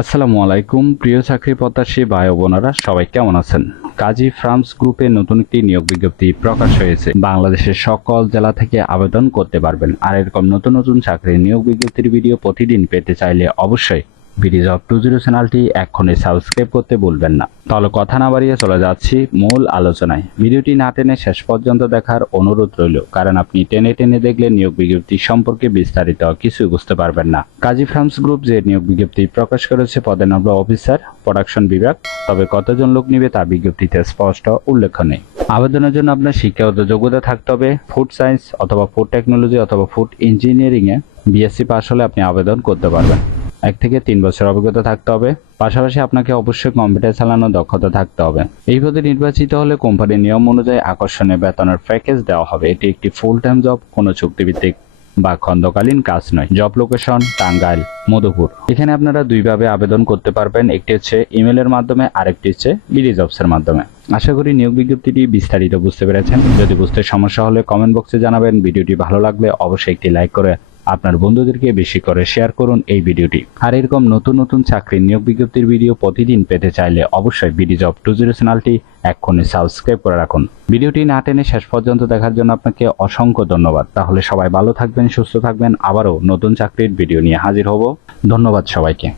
আসসালামু আলাইকুম প্রিয় চাকরি প্রত্যাশী ভাই ও বোনেরা, সবাই কেমন আছেন? কাজী ফার্মস গ্রুপে নতুন একটি নিয়োগ বিজ্ঞপ্তি প্রকাশ হয়েছে। বাংলাদেশের সকল জেলা থেকে আবেদন করতে পারবেন। আর এরকম নতুন নতুন চাকরির নিয়োগ বিজ্ঞপ্তির ভিডিও প্রতিদিন পেতে চাইলে অবশ্যই বিডি জব 20 চ্যানেলটি এক্ষুনি সাবস্ক্রাইব করতে ভুলবেন না। তাহলে কথা না বাড়িয়ে চলে যাচ্ছি মূল আলোচনায়। ভিডিওটি না টেনে শেষ পর্যন্ত দেখার অনুরোধ রইল, কারণ আপনি টেনে টেনে দেখলে নিয়োগ বিজ্ঞপ্তি সম্পর্কে বিস্তারিত কিছুই বুঝতে পারবেন না। কাজী ফার্মস গ্রুপ যে নিয়োগ বিজ্ঞপ্তি প্রকাশ করেছে পদের নাম অফিসার, প্রোডাকশন বিভাগ। তবে কতজন লোক নিবে তা বিজ্ঞপ্তিতে স্পষ্ট উল্লেখ নেই। আবেদনের জন্য আপনার শিক্ষাগত যোগ্যতা থাকতে হবে ফুড সায়েন্স অথবা ফুড টেকনোলজি অথবা ফুড ইঞ্জিনিয়ারিং এ বিএসসি পাস হলে আপনি আবেদন করতে পারবেন। 1 থেকে 3 বছর অভিজ্ঞতা থাকতে হবে। পাশাপাশি আপনাকে অবশ্যই কম্পিউটার চালানোর দক্ষতা থাকতে হবে। এই পদে নির্বাচিত হলে কোম্পানির নিয়ম অনুযায়ী আকর্ষণীয় বেতনের প্যাকেজ দেওয়া হবে। এটি একটি ফুল টাইম জব, কোনো চুক্তিভিত্তিক বা খণ্ডকালীন কাজ নয়। Job location Tangail, Madhupur. এখানে আপনারা দুইভাবে আবেদন করতে পারবেন, একটি হচ্ছে ইমেলের মাধ্যমে, আরেকটি হচ্ছে বিডি জবসের মাধ্যমে। আশা করি নিয়োগ বিজ্ঞপ্তিটি বিস্তারিত বুঝতে পেরেছেন। যদি বুঝতে সমস্যা হলে কমেন্ট বক্সে জানাবেন। ভিডিওটি ভালো লাগলে অবশ্যই একটি লাইক করে আপনার বন্ধুদেরকে বেশি করে শেয়ার করুন এই ভিডিওটি। আর এরকম নতুন নতুন চাকরির নিয়োগ বিজ্ঞপ্তির ভিডিও প্রতিদিন পেতে চাইলে অবশ্যই বিডি জব 20 চ্যানেলটি এক্ষুনি সাবস্ক্রাইব করে রাখুন। ভিডিওটি না টেনে শেষ পর্যন্ত দেখার জন্য আপনাকে অসংখ্য ধন্যবাদ। তাহলে সবাই ভালো থাকবেন, সুস্থ থাকবেন। আবারও নতুন চাকরির ভিডিও নিয়ে হাজির হব। ধন্যবাদ সবাইকে।